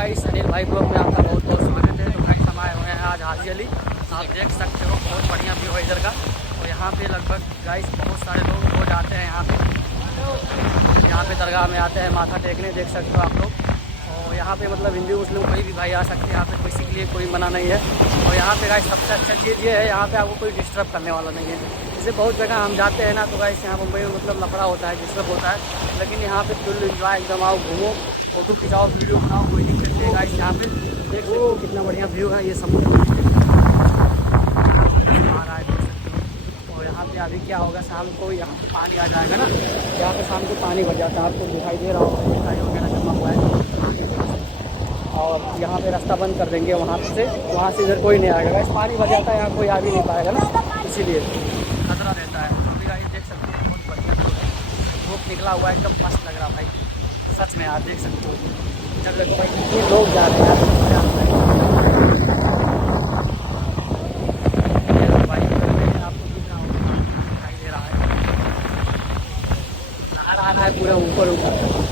Guys, Anil भाई blog में आपका बहुत बहुत स्वागत है। तो गाइस हम आए हुए हैं आज हाजी अली, आप देख सकते हो बहुत बढ़िया व्यू है इधर का। और यहाँ पे लगभग गाइस बहुत सारे लोग रोज आते हैं यहाँ पे दरगाह में आते हैं माथा टेकने, देख सकते हो आप लोग। और यहाँ पे मतलब हिंदू मुस्लिम कोई भी भाई आ सकते हैं, यहाँ पे किसी के लिए कोई मना नहीं है। और यहाँ पे गाइस सबसे अच्छा चीज़ ये है, यहाँ पे आपको कोई डिस्टर्ब करने वाला नहीं है। जैसे बहुत जगह हम जाते हैं ना तो गाइस यहाँ मुंबई में मतलब लफड़ा होता है, डिस्टर्ब होता है, लेकिन यहाँ पे फुल इंजॉय एकदम, आओ घूमो, फोटो खिंचाओ, वीडियो बनाओ, कोई दिक्कत नहीं है। गाइस यहाँ पे देख सकते हो कितना बढ़िया व्यू है, ये समुद्र आ रहा है, देख सकते हो। और यहाँ पे अभी क्या होगा, शाम को यहाँ पे पानी आ जाएगा ना, यहाँ पे शाम को पानी भर जाता है, आपको दिखाई दे रहा होगा, मिठाई वगैरह जमा हुआ है। और यहाँ पे रास्ता बंद कर देंगे, वहाँ से इधर कोई नहीं आएगा। गाइस पानी भर जाता है, यहाँ कोई आ भी नहीं पाएगा ना, इसीलिए खतरा रहता है। तो अभी गाइस देख सकते हो बहुत बढ़िया धूप निकला हुआ है, एकदम मस्त लग रहा भाई, सच में आप देख सकते हो। जब लग भाई कितने लोग जा रहे हैं यार, मजा आता है। भाई आपको दिख रहा होगा, दिखाई दे रहा है, नहर आ रहा है पूरा ऊपर ऊपर।